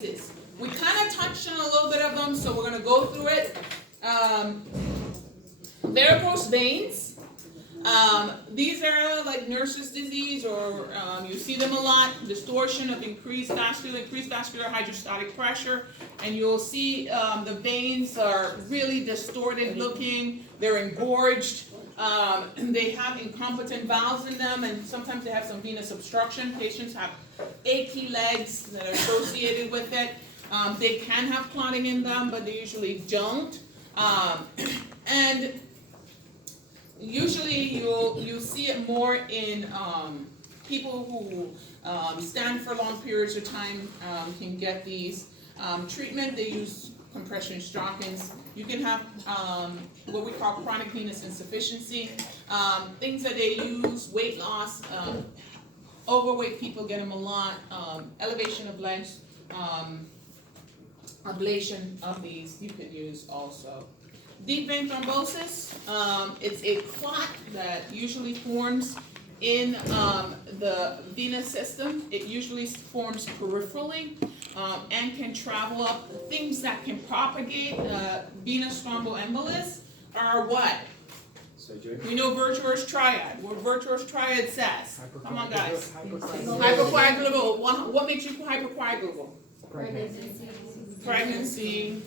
We kind of touched on a little bit of them, so we're going to go through it. Varicose veins. These are like nurse's disease, or you see them a lot. Distortion of increased vascular hydrostatic pressure, and you'll see the veins are really distorted looking. They're engorged. They have incompetent valves in them, and sometimes they have some venous obstruction. Patients have achy legs that are associated with it. They can have clotting in them, but they usually don't. And usually you'll see it more in people who stand for long periods of time can get these. Treatment, they use compression stockings. You can have what we call chronic venous insufficiency. Things that they use, weight loss, overweight people get them a lot, elevation of legs, ablation of these you could use also. Deep vein thrombosis, it's a clot that usually forms in the venous system. It usually forms peripherally and can travel up. Things that can propagate venous thromboembolus are what? Surgery. We know virtuous triad. What virtuous triad says. Come on, guys. Hypercoagulable. What makes you hypercoagulable? Pregnancy.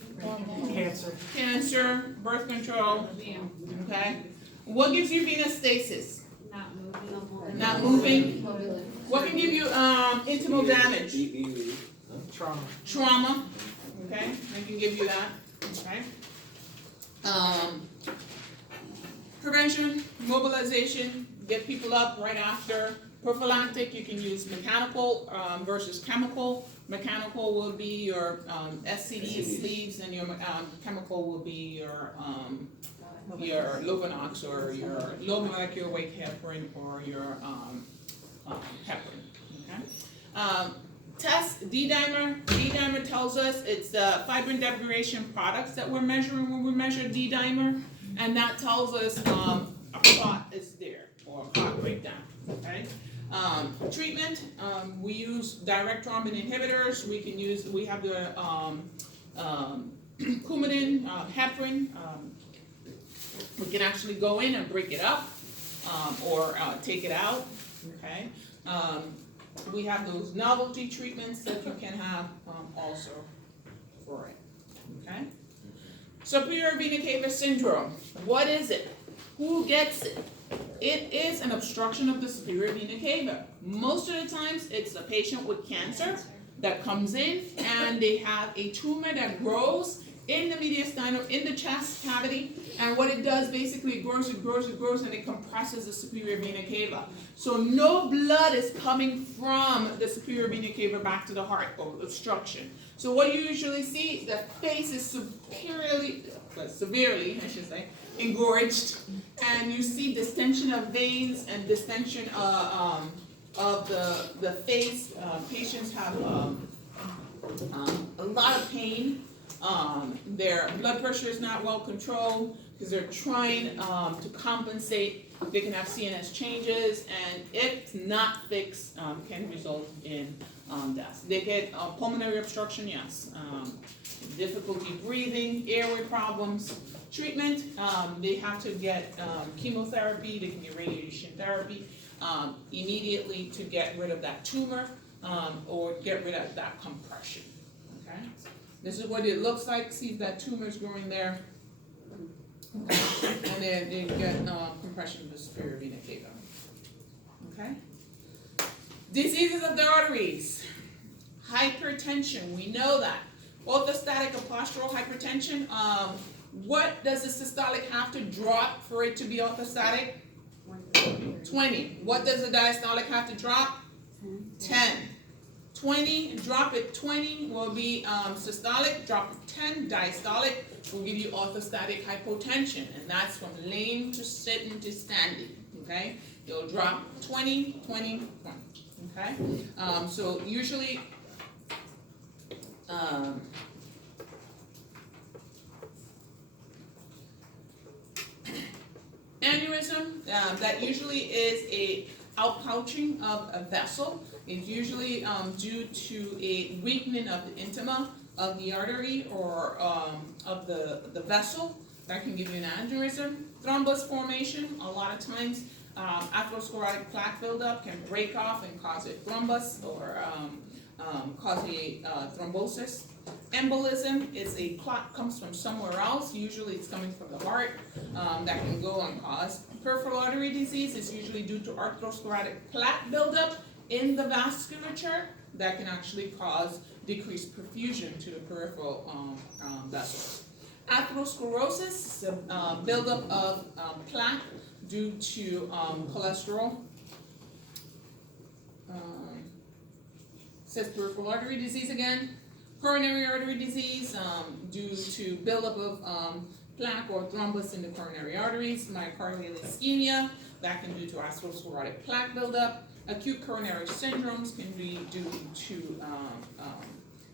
Cancer. Birth control. Okay. What gives you venous stasis? Not moving. What can give you intimal damage? Trauma. Okay. I can give you that. Okay. Prevention, mobilization, get people up right after. Prophylactic, you can use mechanical versus chemical. Mechanical will be your SCD sleeves, and your chemical will be your Lovenox or your low molecular weight heparin or your heparin. Okay. Test D-dimer. D-dimer tells us it's the fibrin degradation products that we're measuring when we measure D-dimer, and that tells us a clot is there or a clot breakdown. Okay. Treatment, we use direct thrombin inhibitors. We have the Coumadin, heparin. We can actually go in and break it up or take it out. Okay. We have those novelty treatments that you can have also for it. Okay. Superior vena cava syndrome. What is it? Who gets it? It is an obstruction of the superior vena cava. Most of the times, it's a patient with cancer that comes in and they have a tumor that grows in the mediastinum, in the chest cavity, and what it does basically, it grows, and it compresses the superior vena cava. So no blood is coming from the superior vena cava back to the heart, or obstruction. So what you usually see, the face is severely, I should say, engorged, and you see distension of veins and distension of the face. Patients have a lot of pain. Their blood pressure is not well controlled because they're trying to compensate. They can have CNS changes, and if not fixed, can result in death. They get pulmonary obstruction, yes. Difficulty breathing, airway problems. Treatment, they have to get chemotherapy, they can get radiation therapy immediately to get rid of that tumor or get rid of that compression. Okay? This is what it looks like. See if that tumor is growing there. Okay. And then they get compression of the superior vena cava. Okay? Diseases of the arteries. Hypertension, we know that. Orthostatic or postural hypertension. What does the systolic have to drop for it to be orthostatic? 20. What does the diastolic have to drop? 10. 20, drop it 20 will be systolic, drop it 10, diastolic will give you orthostatic hypotension, and that's from laying to sitting to standing, okay? You'll drop 20, 20, 20, okay? So usually, aneurysm, that usually is a outpouching of a vessel It's usually due to a weakening of the intima of the artery or of the vessel. That can give you an aneurysm. Thrombus formation, a lot of times atherosclerotic plaque buildup can break off and cause a thrombus or cause a thrombosis. Embolism is a clot comes from somewhere else. Usually it's coming from the heart that can go uncaused. Peripheral artery disease is usually due to atherosclerotic plaque buildup in the vasculature that can actually cause decreased perfusion to the peripheral vessels. Atherosclerosis is a buildup of plaque due to cholesterol. Says peripheral artery disease again. Coronary artery disease due to buildup of plaque or thrombus in the coronary arteries. Myocardial ischemia, that can be due to atherosclerotic plaque buildup. Acute coronary syndromes can be due to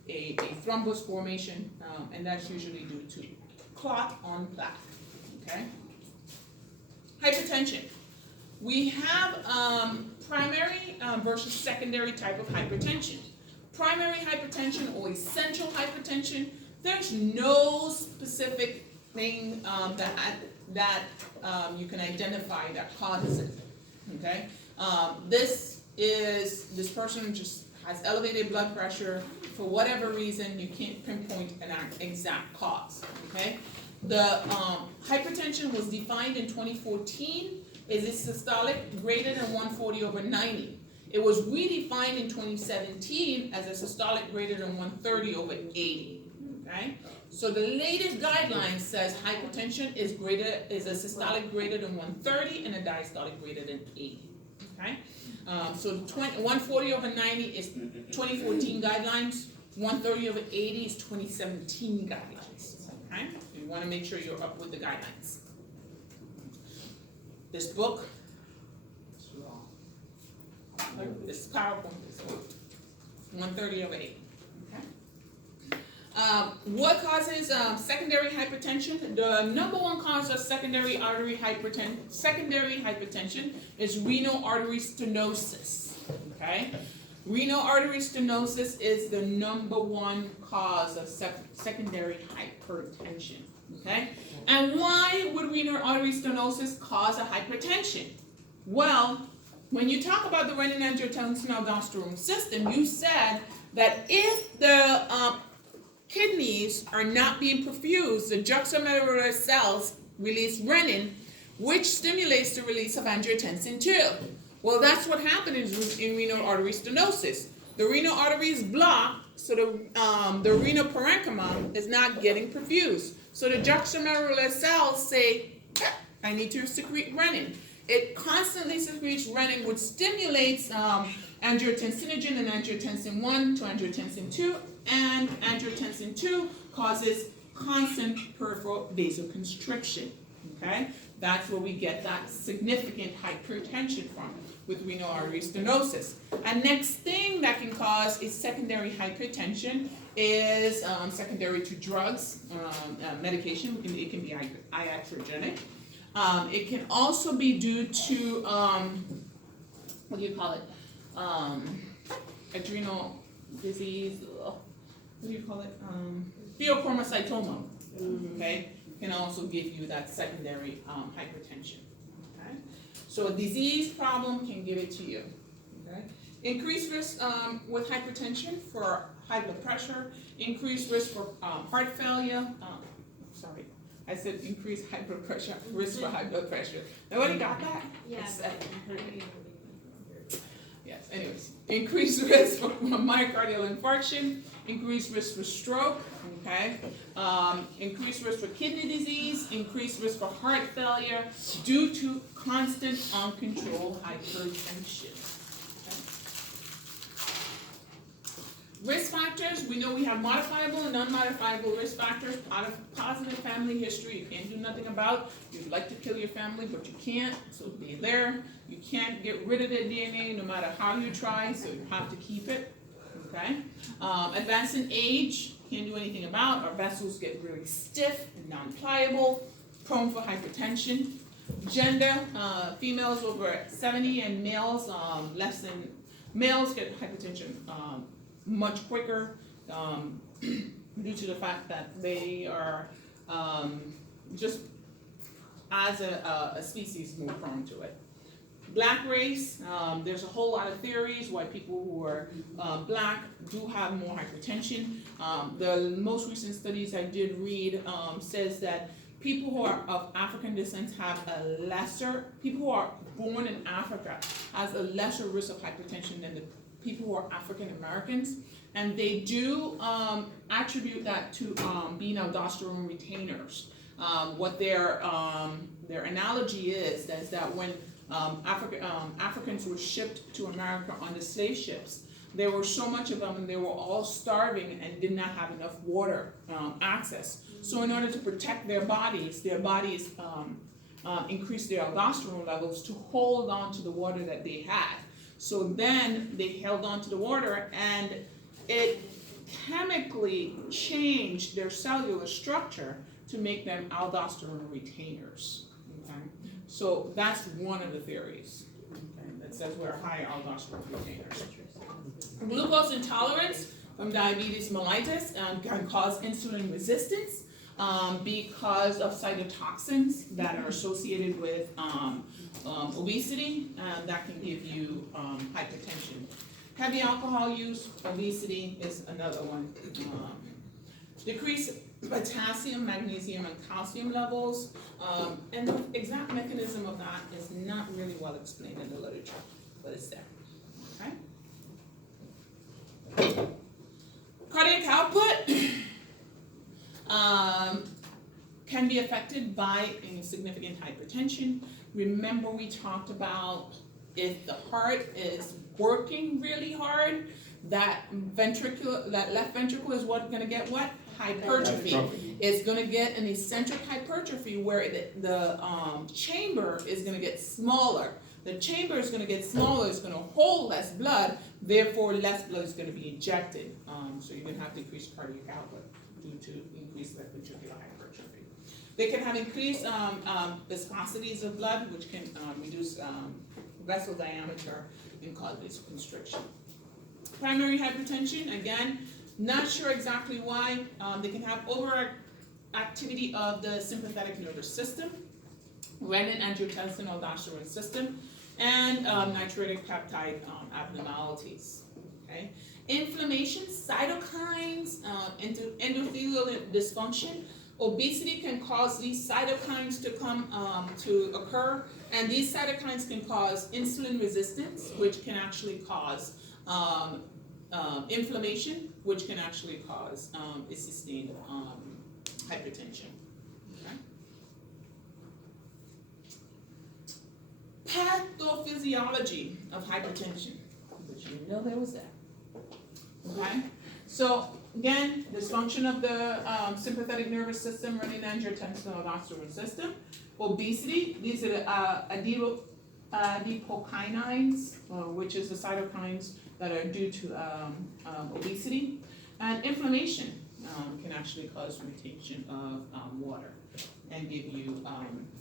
a thrombus formation, and that's usually due to clot on plaque. Okay. Hypertension. We have primary versus secondary type of hypertension. Primary hypertension or essential hypertension, there's no specific thing that you can identify that causes it. Okay, this person just has elevated blood pressure for whatever reason. You can't pinpoint an exact cause. Okay, the hypertension was defined in 2014. Is it systolic greater than 140/90? It was redefined in 2017 as a systolic greater than 130/80. Okay, so the latest guideline says hypertension is a systolic greater than 130 and a diastolic greater than 80. Okay, so 140/90 is 2014 guidelines. 130/80 is 2017 guidelines. Okay, so you want to make sure you're up with the guidelines. This book. This PowerPoint is 130/80. Okay. What causes secondary hypertension? The number one cause of secondary hypertension is renal artery stenosis. Okay. Renal artery stenosis is the number one cause of secondary hypertension. Okay. And why would renal artery stenosis cause a hypertension? Well, when you talk about the renin-angiotensin-aldosterone system, you said that if the kidneys are not being perfused, the juxtamedullary cells release renin, which stimulates the release of angiotensin II. Well, that's what happens in renal artery stenosis. The renal artery is blocked, so the renal parenchyma is not getting perfused. So the juxtamedullary cells say, I need to secrete renin. It constantly secretes renin, which stimulates angiotensinogen and angiotensin 1 to angiotensin 2, and angiotensin 2 causes constant peripheral vasoconstriction. Okay, that's where we get that significant hypertension from with renal artery stenosis. And next thing that can cause is secondary hypertension is secondary to drugs, medication. It can be iatrogenic. It can also be due to, what do you call it? Adrenal disease, what do you call it? Pheochromocytoma, okay? Can also give you that secondary hypertension, okay? So a disease problem can give it to you, okay? Increased risk with hypertension for high blood pressure, increased risk for heart failure, I said increased high blood pressure, risk for high blood pressure. Nobody got that? Yes. Yes, anyways. Increased risk for myocardial infarction, increased risk for stroke, okay? Increased risk for kidney disease, increased risk for heart failure due to constant uncontrolled hypertension. Risk factors, we know we have modifiable and non-modifiable risk factors. Positive family history, you can't do nothing about. You'd like to kill your family, but you can't, so they're there. You can't get rid of their DNA no matter how you try, so you have to keep it, okay? Advancing age, can't do anything about. Our vessels get really stiff and non-pliable, prone for hypertension. Gender, females over 70 and males less than Males get hypertension much quicker due to the fact that they are just as a species more prone to it. Black race, there's a whole lot of theories why people who are black do have more hypertension. The most recent studies I did read says that people who are of African descent have a lesser, people who are born in Africa has a lesser risk of hypertension than the people who are African Americans. And they do attribute that to being aldosterone retainers. What their analogy is that when Africans were shipped to America on the slave ships, there were so much of them and they were all starving and did not have enough water access. So in order to protect their bodies increased their aldosterone levels to hold on to the water that they had. So then they held on to the water and it chemically changed their cellular structure to make them aldosterone retainers. Okay? So that's one of the theories, okay, that says we're high aldosterone retainers. Glucose intolerance from diabetes mellitus can cause insulin resistance because of cytotoxins that are associated with obesity, and that can give you hypertension. Heavy alcohol use, obesity is another one. Decreased potassium, magnesium, and calcium levels, and the exact mechanism of that is not really well explained in the literature, but it's there. Okay. Cardiac output can be affected by a significant hypertension. Remember, we talked about if the heart is working really hard, that left ventricle is going to get what? Hypertrophy. It's going to get an eccentric hypertrophy where the chamber is going to get smaller. The chamber is going to get smaller, it's going to hold less blood, therefore less blood is going to be injected. So you're going to have decreased cardiac output due to increased left ventricular hypertrophy. They can have increased viscosities of blood, which can reduce vessel diameter and cause vasoconstriction. Primary hypertension, again, not sure exactly why. They can have overactivity of the sympathetic nervous system, renin-angiotensin-aldosterone system, and natriuretic peptide abnormalities. Okay? Inflammation, cytokines, endothelial dysfunction. Obesity can cause these cytokines to to occur, and these cytokines can cause insulin resistance, which can actually cause inflammation, which can actually cause a sustained hypertension. Okay? Pathophysiology of hypertension, which you know there was that. Okay? So again, dysfunction of the sympathetic nervous system, renin-angiotensin-aldosterone system. Obesity, these are the adipokinins, which is the cytokines that are due to obesity. And inflammation can actually cause retention of water and give you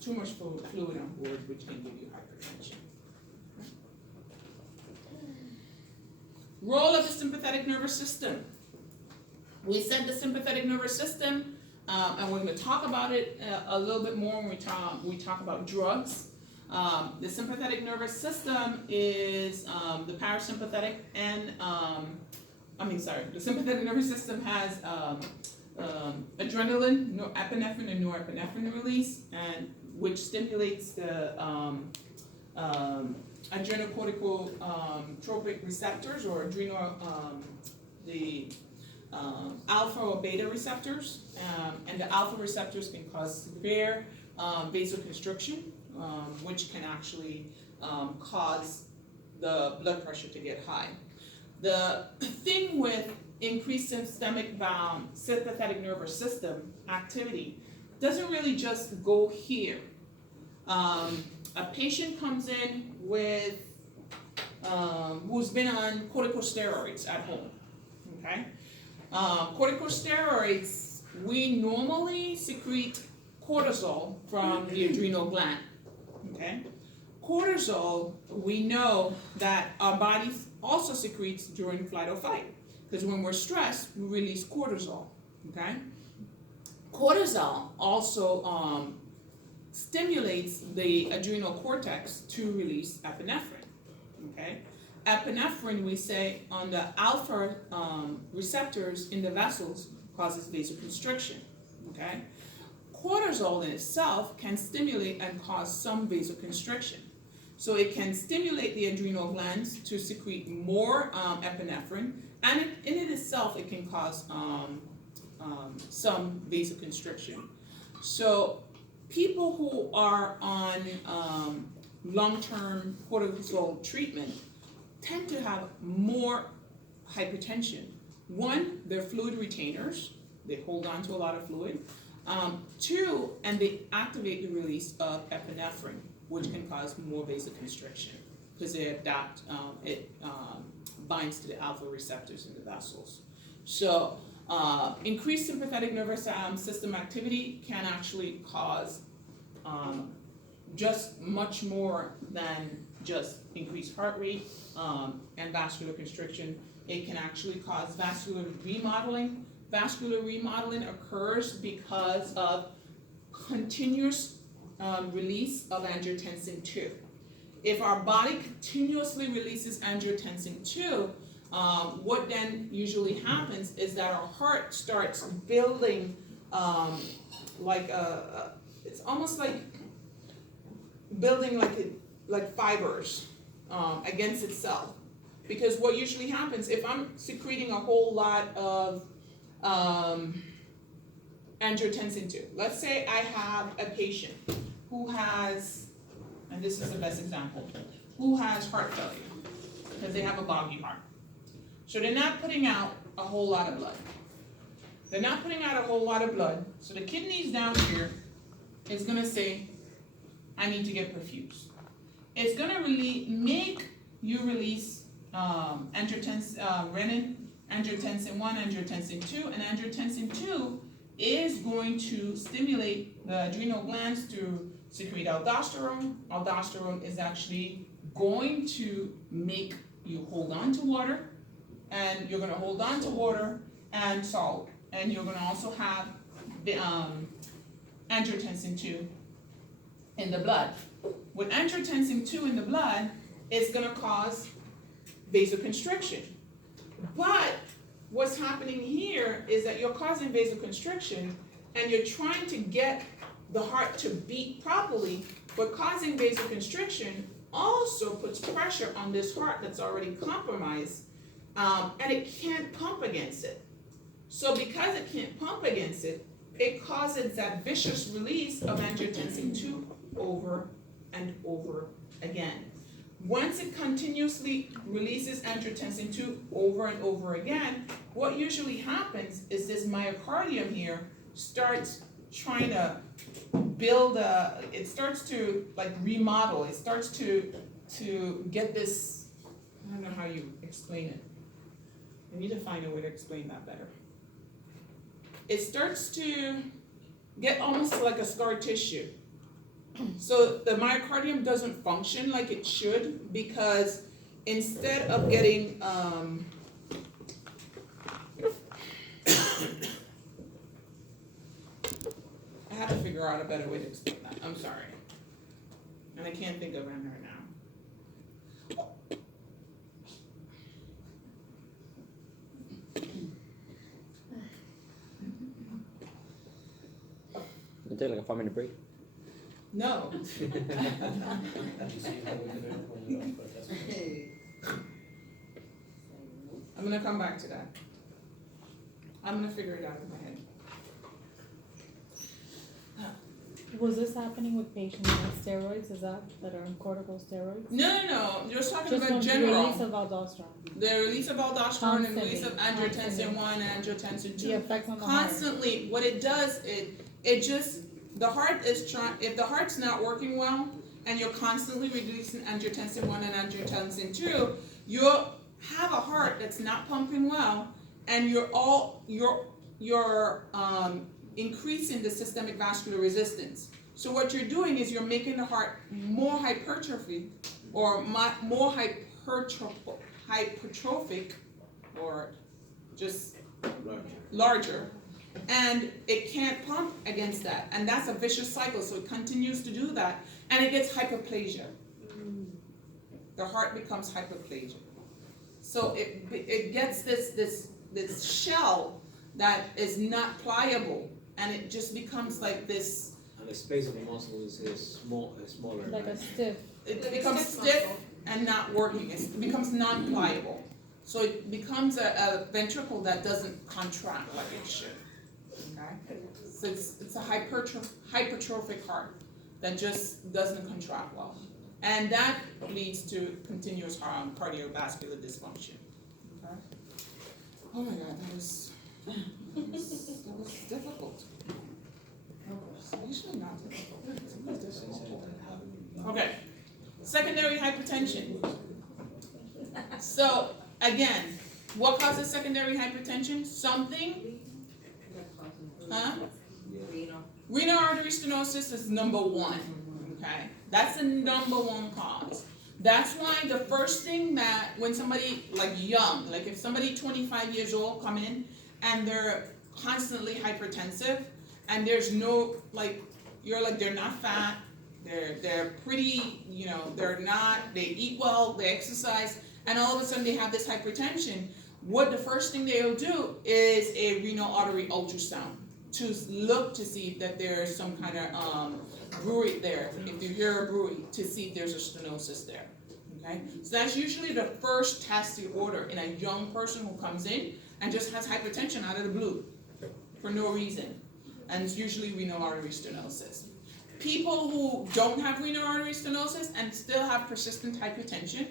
too much fluid on board, which can give you hypertension. Role of the sympathetic nervous system. We said the sympathetic nervous system, and we're going to talk about it a little bit more when we talk about drugs. The sympathetic nervous system is the parasympathetic and the sympathetic nervous system has adrenaline, norepinephrine, and norepinephrine release, and which stimulates the adrenocorticotropic receptors or alpha or beta receptors, and the alpha receptors can cause severe vasoconstriction, which can actually cause the blood pressure to get high. The thing with increased sympathetic nervous system activity doesn't really just go here. A patient comes in with who's been on corticosteroids at home. Okay, corticosteroids, we normally secrete cortisol from the adrenal gland. Okay, cortisol, we know that our body also secretes during flight or fight. Because when we're stressed, we release cortisol, okay? Cortisol also stimulates the adrenal cortex to release epinephrine, okay? Epinephrine, we say, on the alpha receptors in the vessels causes vasoconstriction, okay? Cortisol in itself can stimulate and cause some vasoconstriction. So it can stimulate the adrenal glands to secrete more epinephrine, and in it itself, it can cause some vasoconstriction. So people who are on long-term cortisol treatment tend to have more hypertension. One, they're fluid retainers. They hold on to a lot of fluid. Two, and they activate the release of epinephrine, which can cause more vasoconstriction because it binds to the alpha receptors in the vessels. So increased sympathetic nervous system activity can actually cause just much more than just increased heart rate and vascular constriction. It can actually cause vascular remodeling. Vascular remodeling occurs because of continuous release of angiotensin II. If our body continuously releases angiotensin II, what then usually happens is that our heart starts building it's almost like building like fibers against itself. Because what usually happens, if I'm secreting a whole lot of angiotensin II, let's say I have a patient who has, and this is the best example, who has heart failure because they have a boggy heart. So they're not putting out a whole lot of blood. They're not putting out a whole lot of blood, so the kidneys down here is going to say, I need to get perfused. It's going to make you release renin, angiotensin 1, angiotensin 2, and angiotensin 2 is going to stimulate the adrenal glands to secrete aldosterone. Aldosterone is actually going to make you hold on to water, and you're going to hold on to water and salt, and you're going to also have the angiotensin 2 in the blood. With angiotensin 2 in the blood, it's going to cause vasoconstriction. But what's happening here is that you're causing vasoconstriction and you're trying to get the heart to beat properly, but causing vasoconstriction also puts pressure on this heart that's already compromised, and it can't pump against it. So because it can't pump against it, it causes that vicious release of angiotensin 2 over and over again. Once it continuously releases angiotensin 2 over and over again, what usually happens is this myocardium here starts trying to build it starts to like remodel, it starts to get this, I don't know how you explain it. I need to find a way to explain that better. It starts to get almost like a scar tissue. So the myocardium doesn't function like it should because instead of getting I have to figure out a better way to explain that. I'm sorry. And I can't think of it right now. Can take like a 5-minute break. No. I'm gonna come back to that. I'm gonna figure it out in my head. Was this happening with patients on steroids? Is that are on corticosteroids? No. You're just talking Just about the general. release of aldosterone. The release of aldosterone and release of Constantly. angiotensin 1 and angiotensin 2. The effect on the Constantly, what it does, it just, the heart is trying, if the heart's not working well, and you're constantly releasing angiotensin 1 and angiotensin 2, you'll have a heart that's not pumping well, and you're increasing the systemic vascular resistance. So what you're doing is you're making the heart more hypertrophy, or more hypertrophic or just larger, and it can't pump against that, and that's a vicious cycle. So it continues to do that, and it gets hyperplasia. The heart becomes hyperplasia. So it gets this shell that is not pliable, and it just becomes like this. And the space of the muscle is smaller. Like right? a stiff. It becomes stiff and not working. It becomes non-pliable. So it becomes a ventricle that doesn't contract like it should. Okay? So it's a hypertrophic heart that just doesn't contract well. And that leads to continuous cardiovascular dysfunction. Okay? Oh my God, that was difficult. It's usually not difficult. It's difficult. Okay. Secondary hypertension. So again, what causes secondary hypertension? Something. Huh? Renal artery stenosis is number one. Okay, that's the number one cause. That's why the first thing that when somebody like young, like if somebody 25 years old come in and they're constantly hypertensive and there's no you're like they're not fat, they're pretty, they eat well, they exercise, and all of a sudden they have this hypertension. What the first thing they'll do is a renal artery ultrasound to look to see that there's some kind of bruit there, if you hear a bruit, to see if there's a stenosis there. Okay, so that's usually the first test you order in a young person who comes in and just has hypertension out of the blue for no reason, and it's usually renal artery stenosis. People who don't have renal artery stenosis and still have persistent hypertension,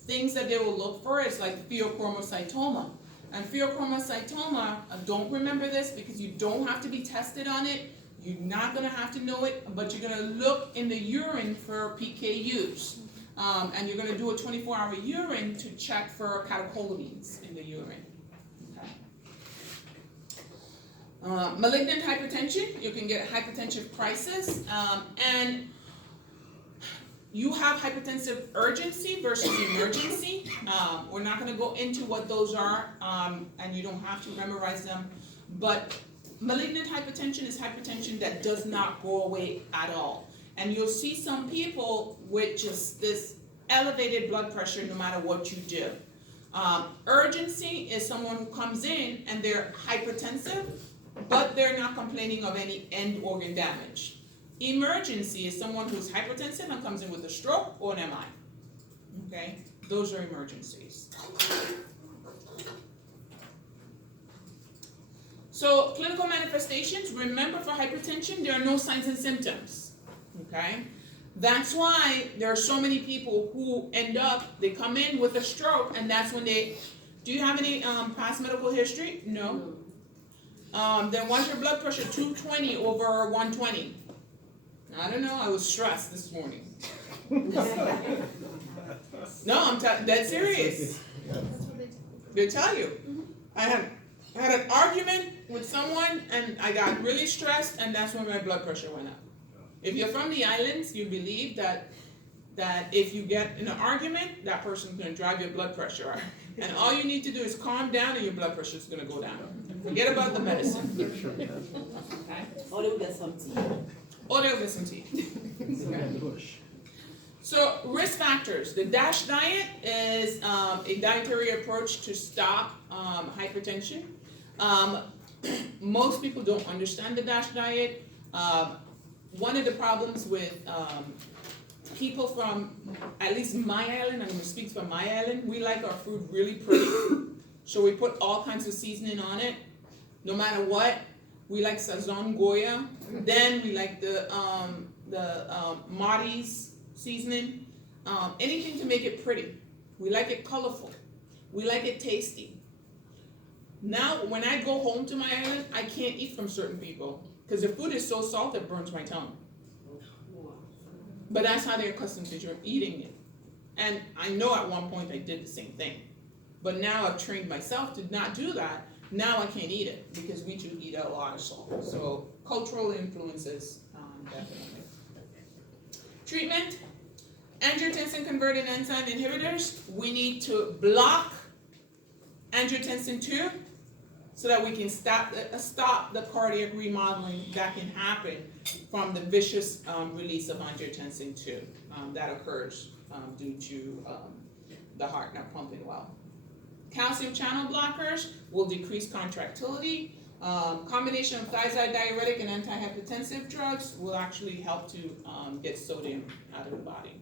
things that they will look for is like pheochromocytoma. And pheochromocytoma, don't remember this because you don't have to be tested on it. You're not going to have to know it, but you're going to look in the urine for PKUs. And you're going to do a 24-hour urine to check for catecholamines in the urine. Okay. Malignant hypertension, you can get a hypertensive crisis. And you have hypertensive urgency versus emergency. We're not going to go into what those are, and you don't have to memorize them. But malignant hypertension is hypertension that does not go away at all. And you'll see some people with just this elevated blood pressure no matter what you do. Urgency is someone who comes in and they're hypertensive, but they're not complaining of any end organ damage. Emergency is someone who's hypertensive and comes in with a stroke or an MI. Okay, those are emergencies. So clinical manifestations, remember for hypertension, there are no signs and symptoms. Okay, that's why there are so many people who end up, they come in with a stroke, and that's when they, do you have any past medical history? No. Then why's your blood pressure 220 over 120? I don't know, I was stressed this morning. No, I'm dead serious. They tell you. I had an argument with someone and I got really stressed, and that's when my blood pressure went up. If you're from the islands, you believe that if you get in an argument, that person's going to drive your blood pressure up. And all you need to do is calm down and your blood pressure is going to go down. Forget about the medicine. Okay? Or they'll get some tea. Or they'll get some tea. Okay. So risk factors. The DASH diet is a dietary approach to stop hypertension. Most people don't understand the DASH diet. One of the problems with people from, at least my island, I'm going to speak for my island, we like our food really pretty. So we put all kinds of seasoning on it, no matter what. We like sazon goya. Then we like the Marty's seasoning. Anything to make it pretty. We like it colorful. We like it tasty. Now, when I go home to my island, I can't eat from certain people because the food is so salt it burns my tongue. But that's how they're accustomed to eating it. And I know at one point I did the same thing. But now I've trained myself to not do that. Now I can't eat it because we do eat a lot of salt. So cultural influences, definitely. Treatment. angiotensin converting enzyme inhibitors, we need to block angiotensin 2 so that we can stop the cardiac remodeling that can happen from the vicious release of angiotensin 2 that occurs due to the heart not pumping well. Calcium channel blockers will decrease contractility. Combination of thiazide diuretic and antihypertensive drugs will actually help to get sodium out of the body.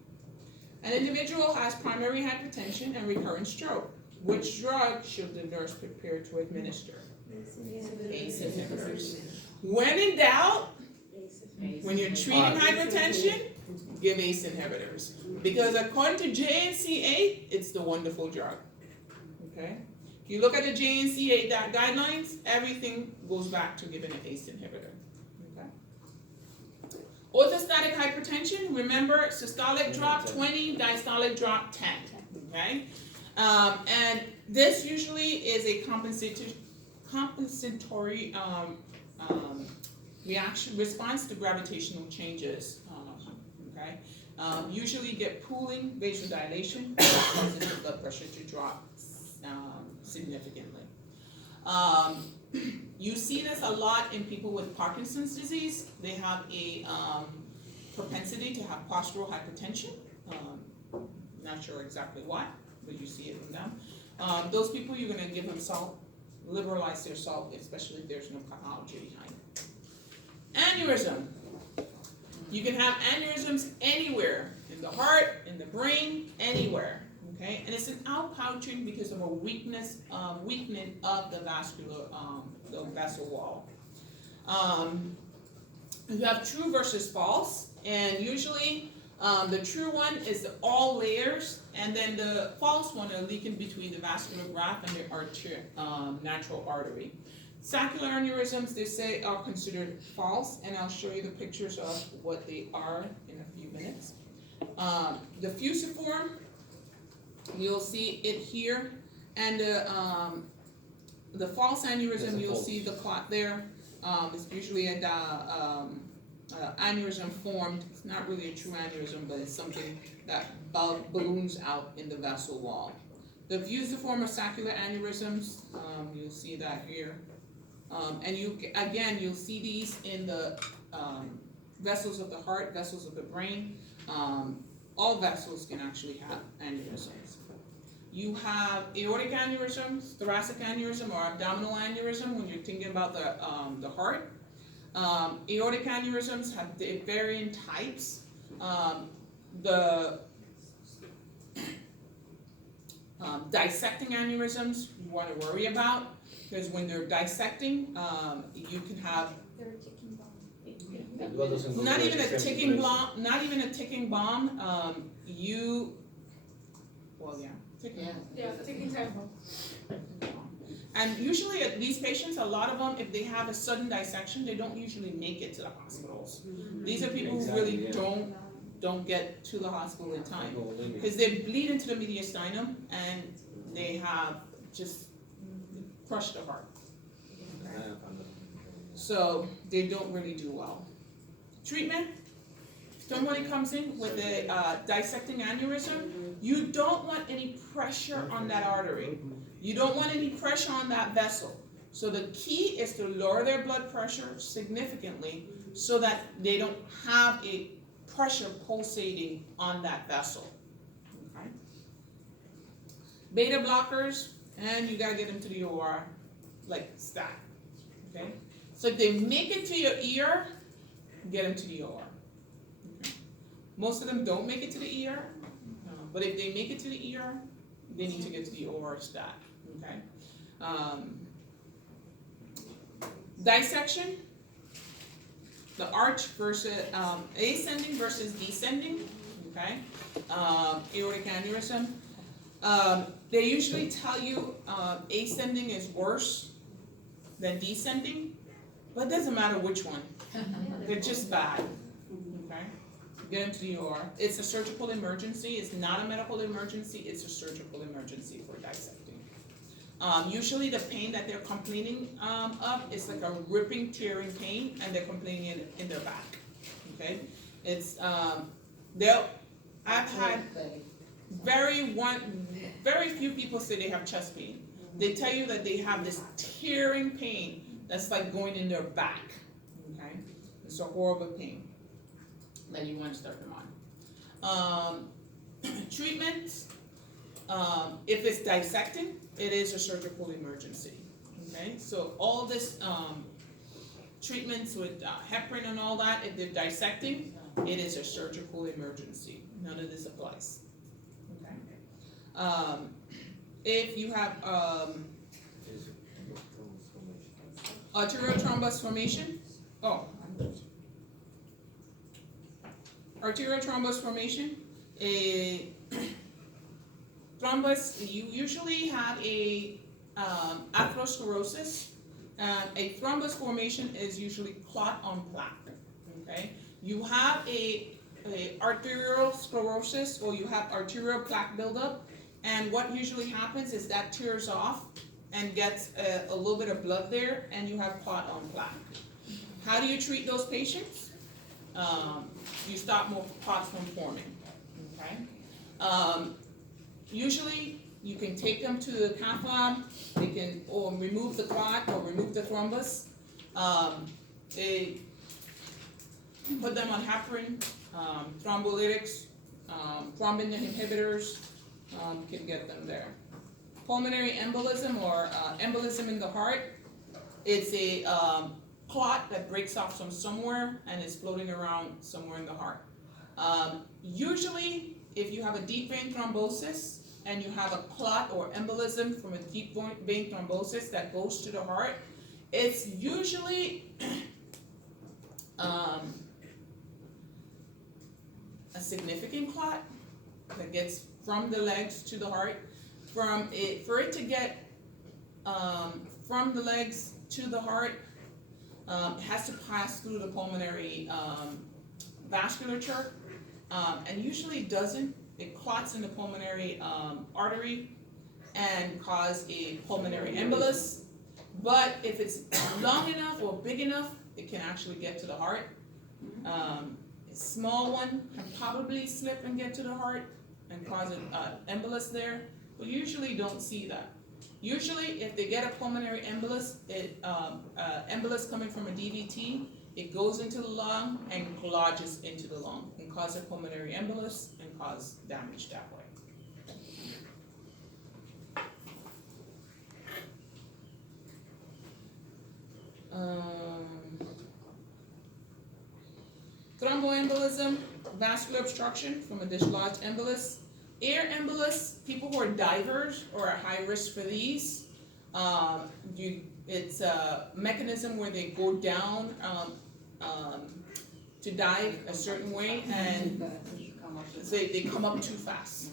An individual has primary hypertension and recurrent stroke. Which drug should the nurse prepare to administer? ACE inhibitors. When in doubt, when you're treating hypertension, give ACE inhibitors. Because according to JNCA, it's the wonderful drug. Okay? If you look at the JNCA guidelines, everything goes back to giving an ACE inhibitor. Okay? Orthostatic hypertension, remember, systolic drop 20, diastolic drop 10. Okay? And this usually is a compensatory response to gravitational changes. Okay? Usually get pooling, vasodilation, causes the blood pressure to drop significantly. You see this a lot in people with Parkinson's disease. They have a propensity to have postural hypertension. Not sure exactly why, but you see it in them. Those people, you're going to give them salt, liberalize their salt, especially if there's no pathology behind it. Aneurysm. You can have aneurysms anywhere, in the heart, in the brain, anywhere. Okay, and it's an outpouching because of a weakening of the the vessel wall. You have true versus false, and usually the true one is all layers, and then the false one are leaking between the vascular graft and the natural artery. Saccular aneurysms, they say, are considered false, and I'll show you the pictures of what they are in a few minutes. The fusiform, you'll see it here, and the false aneurysm, you'll see the clot there. It's usually an aneurysm formed. It's not really a true aneurysm, but it's something that balloons out in the vessel wall. The fusiform or saccular aneurysms, you'll see that here. And you'll see these in the vessels of the heart, vessels of the brain. All vessels can actually have aneurysms. You have aortic aneurysms, thoracic aneurysm, or abdominal aneurysm when you're thinking about the heart. Aortic aneurysms have varying types. The dissecting aneurysms you want to worry about, because when they're dissecting, you can have not even a ticking bomb. Not even a ticking bomb. Ticking time bomb. And usually these patients, a lot of them, if they have a sudden dissection, they don't usually make it to the hospitals. These are people who really don't get to the hospital in time, because they bleed into the mediastinum and they have just crushed the heart. Okay? So they don't really do well. Treatment. Somebody comes in with a dissecting aneurysm, you don't want any pressure on that artery. You don't want any pressure on that vessel. So the key is to lower their blood pressure significantly so that they don't have a pressure pulsating on that vessel. Okay? Beta blockers, and you gotta get them to the OR like stat. Okay? So if they make it to your ER, get them to the OR. Okay? Most of them don't make it to the ER, but if they make it to the ER, they need to get to the OR stat. Okay? Dissection, the arch versus ascending versus descending. Okay? Aortic aneurysm. They usually tell you ascending is worse than descending, but it doesn't matter which one. They're just bad. Okay? Get them to the OR. It's a surgical emergency. It's not a medical emergency. It's a surgical emergency for dissecting. Usually the pain that they're complaining of is like a ripping, tearing pain, and they're complaining in their back. Okay? It's I've had very few people say they have chest pain. They tell you that they have this tearing pain that's like going in their back, okay? It's a horrible pain that you want to start them on. Treatment, if it's dissecting, it is a surgical emergency, okay? So all this treatments with heparin and all that, if they're dissecting, it is a surgical emergency. None of this applies, okay? If you have arterial thrombus formation, arterial thrombus formation, a thrombus, you usually have a atherosclerosis. A thrombus formation is usually clot on plaque, okay? You have a arterial sclerosis, or you have arterial plaque buildup, and what usually happens is that tears off and gets a little bit of blood there, and you have clot on plaque. How do you treat those patients? You stop more clots from forming, okay? Usually, you can take them to the cath lab, they can or remove the clot or remove the thrombus. They put them on heparin, thrombolytics, thrombin inhibitors, can get them there. Pulmonary embolism or embolism in the heart, it's a clot that breaks off from somewhere and is floating around somewhere in the heart. Usually, if you have a deep vein thrombosis and you have a clot or embolism from a deep vein thrombosis that goes to the heart, it's usually a significant clot that gets from the legs to the heart. For it to get from the legs to the heart, it has to pass through the pulmonary vasculature, and usually doesn't. It clots in the pulmonary artery and cause a pulmonary embolus. But if it's long enough or big enough, it can actually get to the heart. A small one can probably slip and get to the heart and cause an embolus there. We usually don't see that. Usually, if they get a pulmonary embolus, embolus coming from a DVT, it goes into the lung and lodges into the lung and cause a pulmonary embolus and cause damage that way. Thromboembolism, vascular obstruction from a dislodged embolus. Air embolus, people who are divers are at high risk for these. It's a mechanism where they go down to dive a certain way, and they come up too fast.